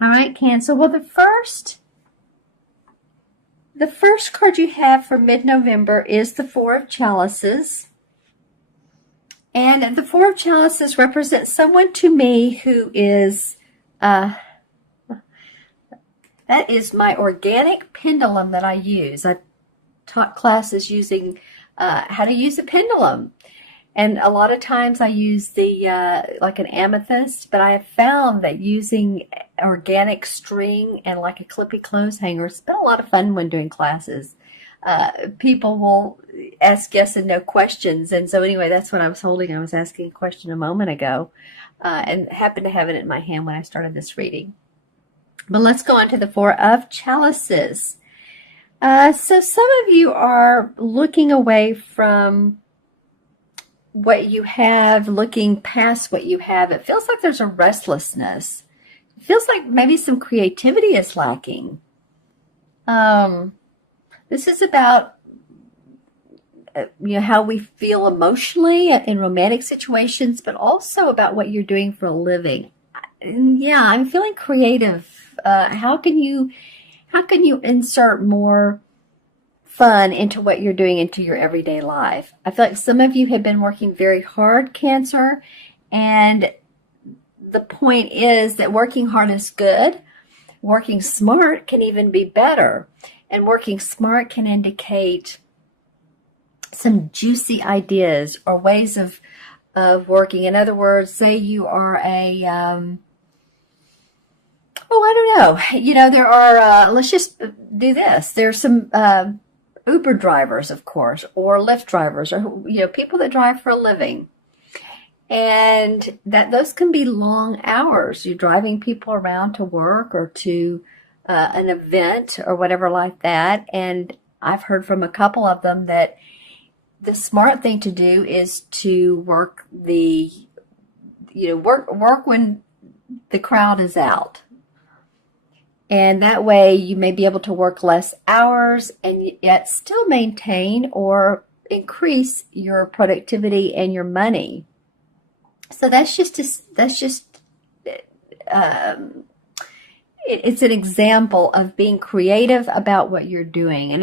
All right, Cancer. Well, the first card you have for mid-November is the Four of Chalices. And the Four of Chalices represents someone to me who is, that is my organic pendulum that I use. I taught classes using how to use a pendulum. And a lot of times I use like an amethyst, but I have found that using organic string and like a clippy clothes hanger, it's been a lot of fun when doing classes. People will ask yes and no questions. And so anyway, that's what I was holding. I was asking a question a moment ago and happened to have it in my hand when I started this reading. But let's go on to the Four of Chalices. So some of you are looking away from what you have, looking past what you have. It feels like there's a restlessness. It feels like maybe some creativity is lacking. This is about how we feel emotionally in romantic situations, but also about what you're doing for a living. Yeah, I'm feeling creative. How can you insert more fun into what you're doing into your everyday life? I feel like some of you have been working very hard, Cancer, and the point is that working hard is good. Working smart can even be better. And working smart can indicate some juicy ideas or ways of working. In other words, say you are I don't know. There are, let's just do this. There's some Uber drivers, of course, or Lyft drivers, or, people that drive for a living. And those can be long hours. You're driving people around to work or to an event or whatever like that. And I've heard from a couple of them that the smart thing to do is to work work when the crowd is out. And that way you may be able to work less hours and yet still maintain or increase your productivity and your money. So it's an example of being creative about what you're doing. And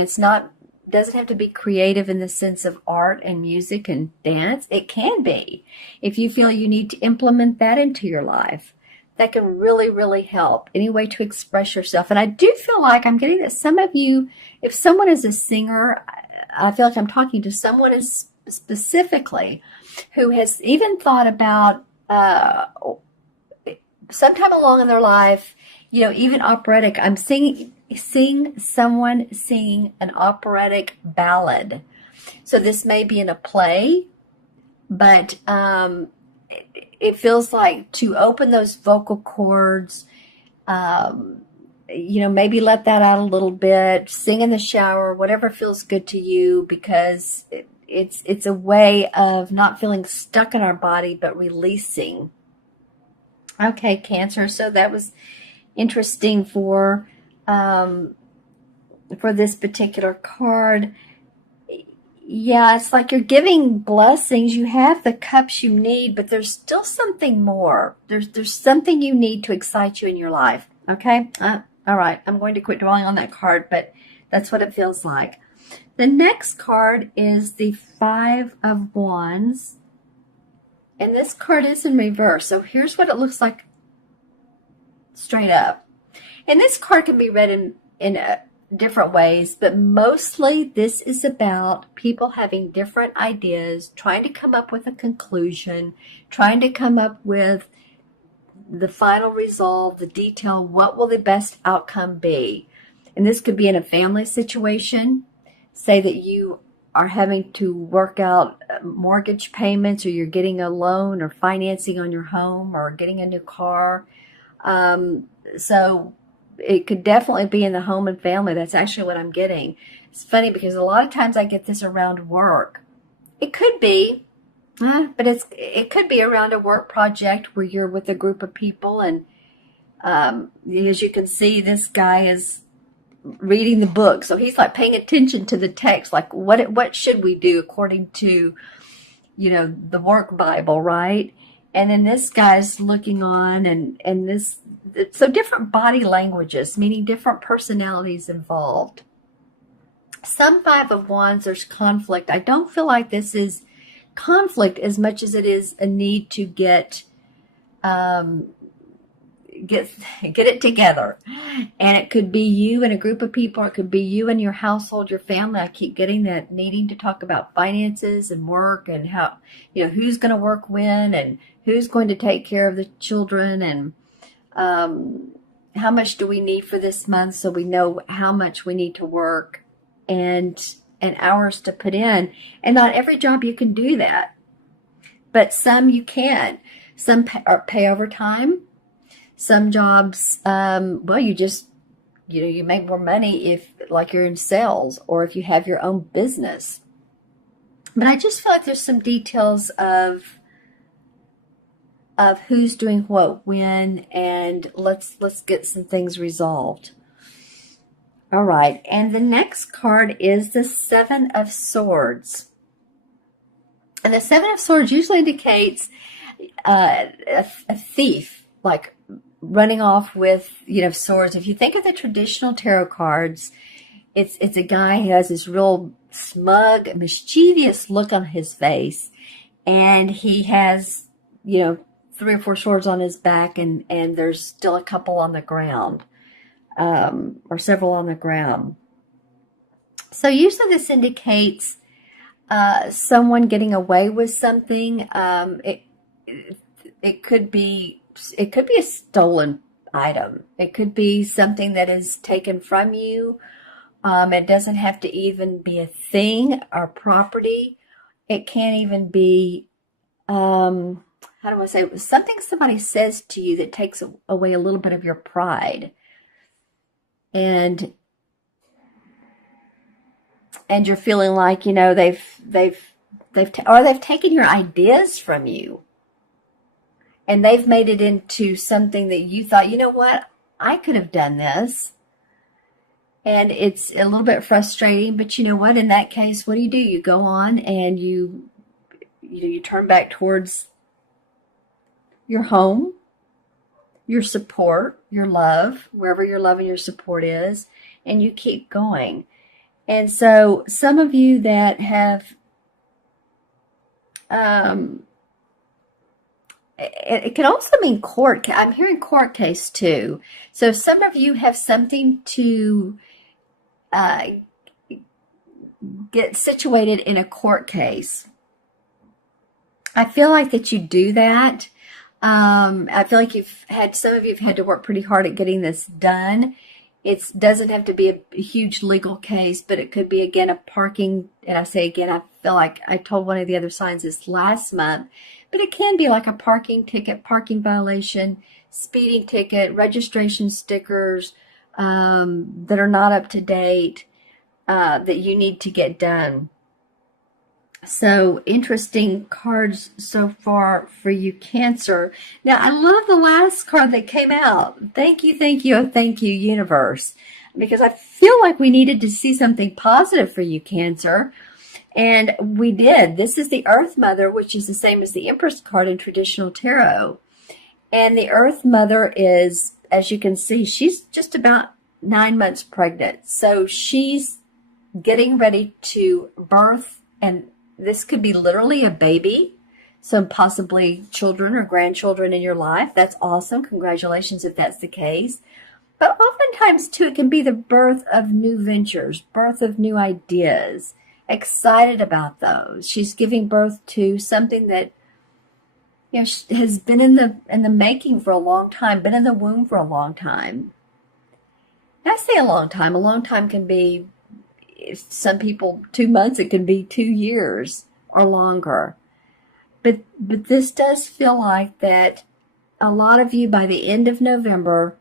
doesn't have to be creative in the sense of art and music and dance. It can be. If you feel you need to implement that into your life, that can really, really help. Any way to express yourself. And I do feel like I'm getting that some of you, if someone is a singer, I feel like I'm talking to someone specifically who has even thought about sometime along in their life, even operatic. I'm seeing someone singing an operatic ballad. So this may be in a play, but it feels like to open those vocal cords, maybe let that out a little bit, sing in the shower, whatever feels good to you, because it's a way of not feeling stuck in our body, but releasing. Okay, Cancer. So that was interesting for this particular card. Yeah, it's like you're giving blessings. You have the cups you need, but there's still something more. There's something you need to excite you in your life. Okay? All right. I'm going to quit dwelling on that card, but that's what it feels like. The next card is the Five of Wands. And this card is in reverse. So here's what it looks like straight up. And this card can be read in different ways, but mostly this is about people having different ideas, trying to come up with a conclusion, trying to come up with the final resolve, the detail, what will the best outcome be. And this could be in a family situation. Say that you are having to work out mortgage payments, or you're getting a loan or financing on your home, or getting a new car. So it could definitely be in the home and family. That's actually what I'm getting. It's funny because a lot of times I get this around work. It could be, but it could be around a work project where you're with a group of people, and as you can see, this guy is reading the book, so he's like paying attention to the text, like what should we do according to the work Bible, right? And then this guy's looking on, and this, so different body languages, meaning different personalities involved. Some Five of Wands, there's conflict. I don't feel like this is conflict as much as it is a need to get it together. And it could be you and a group of people, or it could be you and your household, your family. I keep getting that needing to talk about finances and work, and how, who's going to work when, and who's going to take care of the children, and how much do we need for this month, so we know how much we need to work, and hours to put in. And not every job you can do that, but some you can. Some pay overtime. Some jobs, well, you just, you make more money if, like, you're in sales, or if you have your own business. But I just feel like there's some details of who's doing what when, and let's get some things resolved. All right, and the next card is the Seven of Swords. And the Seven of Swords usually indicates a thief, like running off with, swords. If you think of the traditional tarot cards, it's a guy who has this real smug, mischievous look on his face, and he has, 3 or 4 swords on his back, and there's still a couple on the ground, or several on the ground. So usually this indicates someone getting away with something. It could be a stolen item. It could be something that is taken from you. It doesn't have to even be a thing or property. It can't even be, how do I say it? Something somebody says to you that takes away a little bit of your pride. And you're feeling like, they've taken your ideas from you, and they've made it into something that you thought, what, I could have done this. And it's a little bit frustrating, but you know what, in that case, what do? You go on and you turn back towards your home, your support, your love, wherever your love and your support is, and you keep going. And so some of you that have, it can also mean court. I'm hearing court case too. So some of you have something to get situated in a court case. I feel like that you do that. I feel like some of you have had to work pretty hard at getting this done. It doesn't have to be a huge legal case, but it could be, again, a parking. And I say again, I feel like I told one of the other signs this last month, but it can be like a parking ticket, parking violation, speeding ticket, registration stickers that are not up to date, that you need to get done. So interesting cards so far for you, Cancer. Now, I love the last card that came out. Thank you, universe, because I feel like we needed to see something positive for you, Cancer. And we did. This is the Earth Mother, which is the same as the Empress card in traditional tarot. And the Earth Mother is, as you can see, she's just about 9 months pregnant. So she's getting ready to birth, and this could be literally a baby, so possibly children or grandchildren in your life. That's awesome. Congratulations if that's the case. But oftentimes, too, it can be the birth of new ventures, birth of new ideas. Excited about those. She's giving birth to something that has been in the making for a long time, been in the womb for a long time. And I say a long time. A long time can be, some people, 2 months, it can be 2 years or longer. But this does feel like that a lot of you by the end of November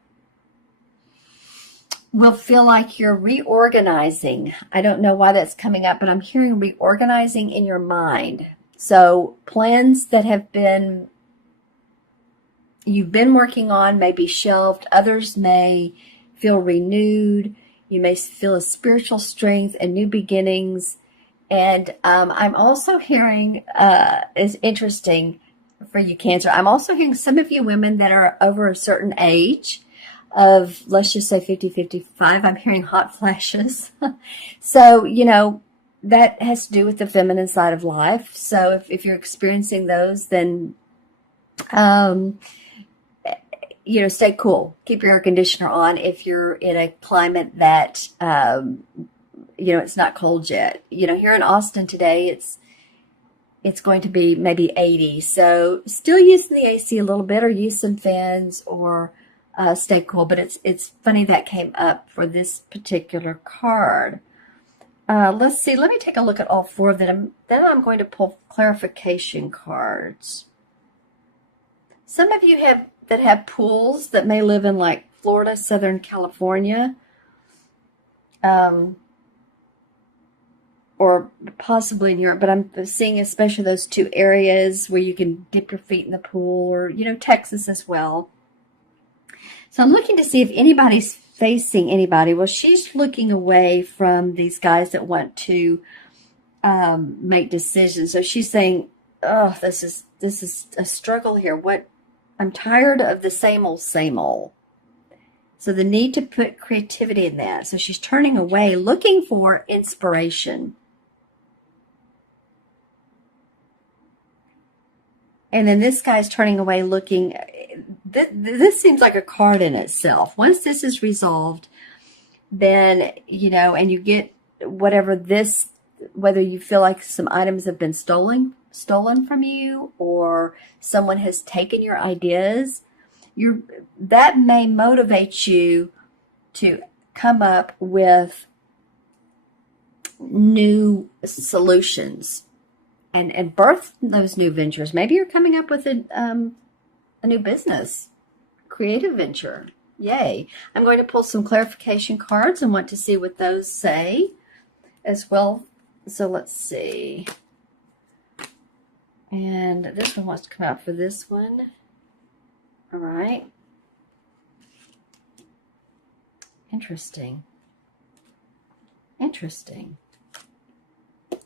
will feel like you're reorganizing. I don't know why that's coming up, but I'm hearing reorganizing in your mind. So plans that you've been working on may be shelved. Others may feel renewed. You may feel a spiritual strength and new beginnings. And I'm also hearing, is interesting, for you, Cancer. I'm also hearing some of you women that are over a certain age of, let's just say 50, 55. I'm hearing hot flashes. So, that has to do with the feminine side of life. So if you're experiencing those, then, stay cool. Keep your air conditioner on if you're in a climate that, it's not cold yet. Here in Austin today, it's going to be maybe 80. So still using the AC a little bit, or use some fans, or stay cool. But it's funny that came up for this particular card. Let's see. Let me take a look at all four of them. Then I'm going to pull clarification cards. Some of you that have pools that may live in like Florida, Southern California, or possibly in Europe, but I'm seeing especially those two areas where you can dip your feet in the pool, or, Texas as well. So I'm looking to see if anybody's facing anybody. Well, she's looking away from these guys that want to make decisions. So she's saying, oh, this is a struggle here. I'm tired of the same old, same old. So the need to put creativity in that. So she's turning away, looking for inspiration. And then this guy's turning away, looking. This seems like a card in itself. Once this is resolved, then, and you get whatever whether you feel like some items have been stolen from you, or someone has taken your ideas, that may motivate you to come up with new solutions and birth those new ventures. Maybe you're coming up with a new business, creative venture. Yay. I'm going to pull some clarification cards and want to see what those say as well. So let's see. And this one wants to come out for this one. All right. Interesting.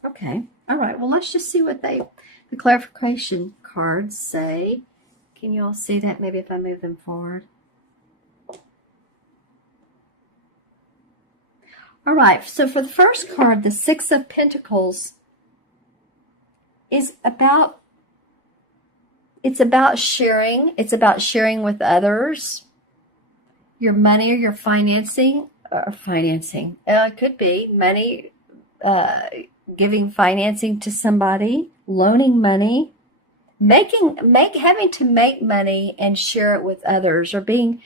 Okay. All right. Well, let's just see what the clarification cards say. Can you all see that? Maybe if I move them forward. All right. So for the first card, the Six of Pentacles is about sharing. It's about sharing with others your money or your financing. It could be money, giving financing to somebody, loaning money, having to make money and share it with others, or being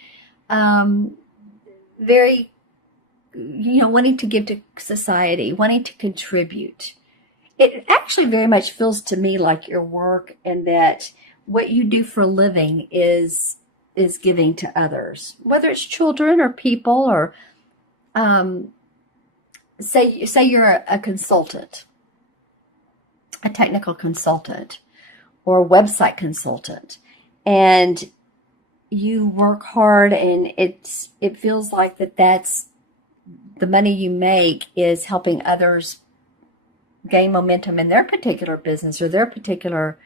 very, wanting to give to society, wanting to contribute. It actually very much feels to me like your work, and that what you do for a living is giving to others, whether it's children or people, or say you're a consultant, a technical consultant, or a website consultant, and you work hard, and it feels like that's the money you make is helping others gain momentum in their particular business or their particular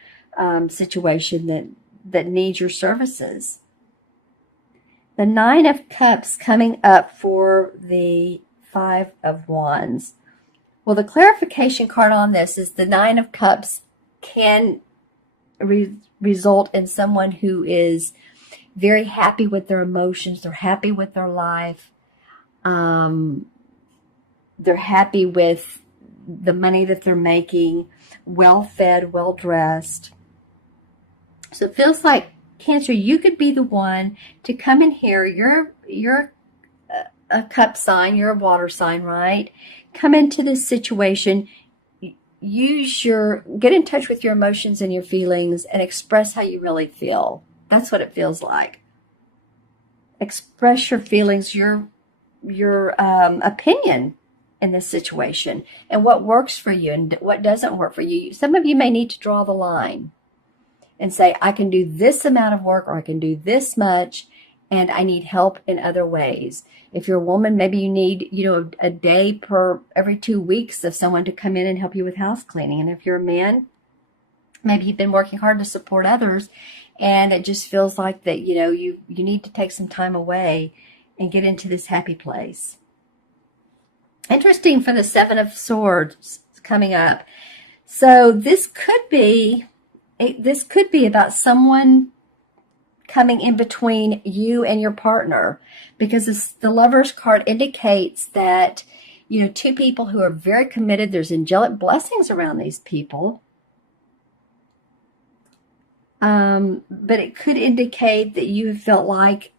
situation that needs your services. The Nine of Cups coming up for the Five of Wands. Well, the clarification card on this is the Nine of Cups can result in someone who is very happy with their emotions. They're happy with their life. They're happy with the money that they're making, well-fed, well-dressed. So it feels like, Cancer, you could be the one to come in here. You're a cup sign. You're a water sign, right? Come into this situation. Get in touch with your emotions and your feelings and express how you really feel. That's what it feels like. Express your feelings, your opinion in this situation, and what works for you and what doesn't work for you. Some of you may need to draw the line and say, I can do this amount of work, or I can do this much, and I need help in other ways. If you're a woman, maybe you need, a day every 2 weeks of someone to come in and help you with house cleaning. And if you're a man, Maybe you've been working hard to support others, and it just feels like that, you need to take some time away and get into this happy place. Interesting for the Seven of Swords coming up. So this could be about someone coming in between you and your partner, because the Lover's card indicates that, two people who are very committed. There's angelic blessings around these people. But it could indicate that you have felt like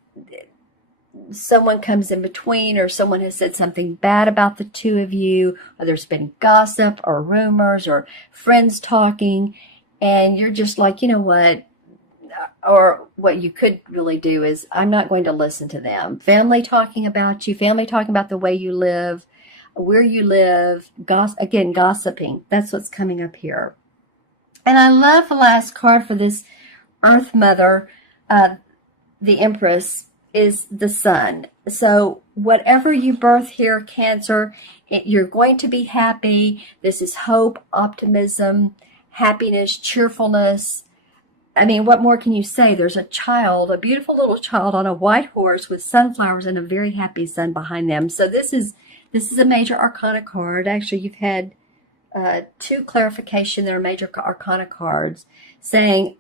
someone comes in between, or someone has said something bad about the two of you, or there's been gossip or rumors or friends talking, and you're just like, you know what? Or what you could really do is, I'm not going to listen to them. Family talking about you, family talking about the way you live, where you live, again, gossiping. That's what's coming up here. And I love the last card for this Earth Mother, the Empress, is the Sun. So whatever you birth here, Cancer, you're going to be happy. This is hope, optimism, happiness, cheerfulness. I mean, what more can you say? There's a child, a beautiful little child on a white horse with sunflowers and a very happy sun behind them. So this is a major arcana card. Actually, you've had two clarification. There are major arcana cards saying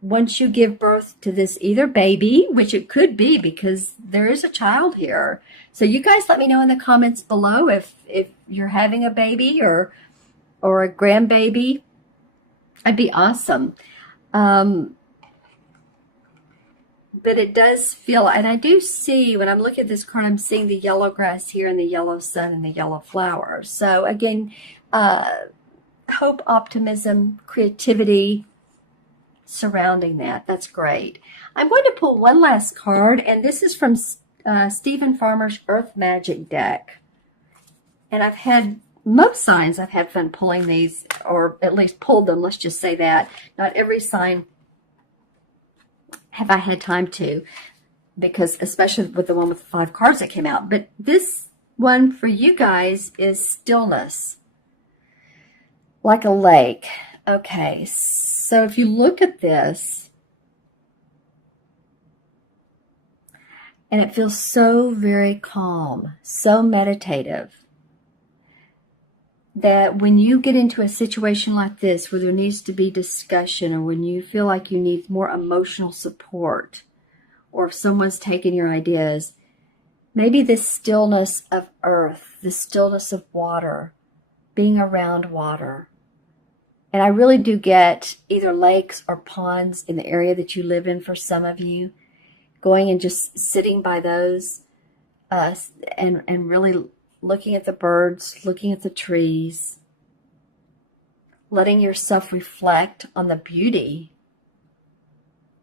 once you give birth to this either baby, which it could be because there is a child here. So you guys let me know in the comments below if you're having a baby or a grandbaby. That'd be awesome. But it does feel, and I do see, when I'm looking at this card, I'm seeing the yellow grass here and the yellow sun and the yellow flowers. So again, hope, optimism, creativity surrounding that. That's great. I'm going to pull one last card, and this is from Stephen Farmer's Earth Magic deck. And I've had most signs, I've had fun pulling these, or at least pulled them, let's just say that. Not every sign have I had time to, because especially with the one with the 5 cards that came out. But this one for you guys is stillness, like a lake. Okay, so if you look at this, and it feels so very calm, so meditative, that when you get into a situation like this where there needs to be discussion, or when you feel like you need more emotional support, or if someone's taking your ideas, maybe this stillness of earth, the stillness of water, being around water. And I really do get either lakes or ponds in the area that you live in for some of you, going and just sitting by those and really looking at the birds, looking at the trees, letting yourself reflect on the beauty,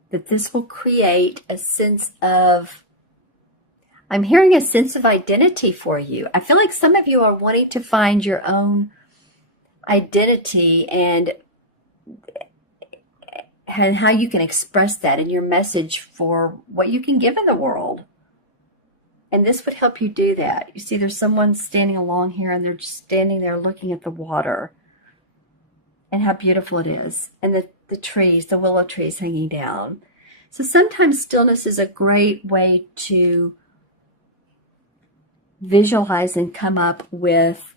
that this will create a sense of, I'm hearing a sense of identity for you. I feel like some of you are wanting to find your own identity and how you can express that in your message for what you can give in the world. And this would help you do that. You see, there's someone standing along here, and they're just standing there looking at the water and how beautiful it is. And the trees, the willow trees hanging down. So sometimes stillness is a great way to visualize and come up with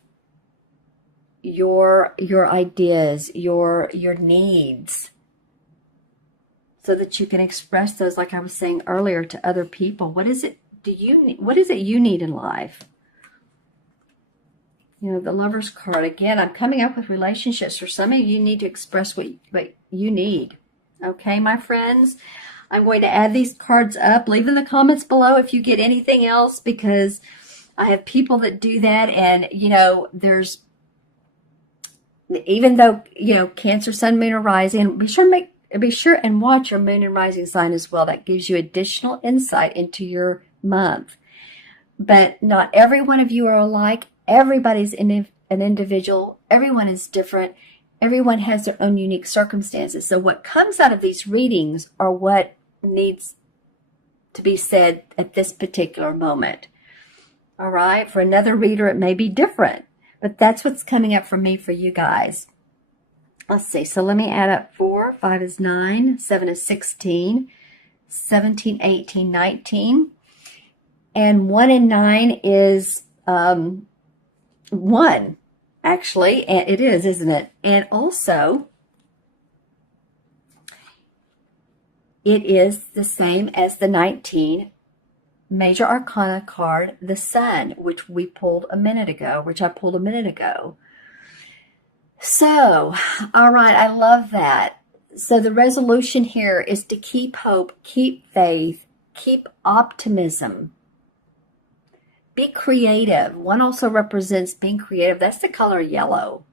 your ideas, your needs, so that you can express those, like I was saying earlier, to other people. What is it what is it you need in life? You know, the Lover's card, again, I'm coming up with relationships. For some of you, you need to express what you need. Okay, my friends? I'm going to add these cards up. Leave in the comments below if you get anything else, because I have people that do that. And, you know, there's, even though, you know, Cancer, Sun, Moon, or Rising, be sure and watch your Moon and Rising sign as well. That gives you additional insight into your month. But not every one of you are alike. Everybody's an individual. Everyone is different. Everyone has their own unique circumstances. So what comes out of these readings are what needs to be said at this particular moment. All right. For another reader, it may be different, but that's what's coming up for me for you guys. Let's see. So let me add up 4. 5 is 9. 7 is 16. 17, 18, 19. And 1 and 9 is 1. Actually, and it is, isn't it? And also, it is the same as the 19 Major Arcana card, the Sun, which we pulled a minute ago, which I pulled a minute ago. So, all right, I love that. So the resolution here is to keep hope, keep faith, keep optimism. Be creative. One also represents being creative. That's the color yellow.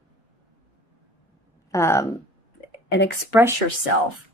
And express yourself.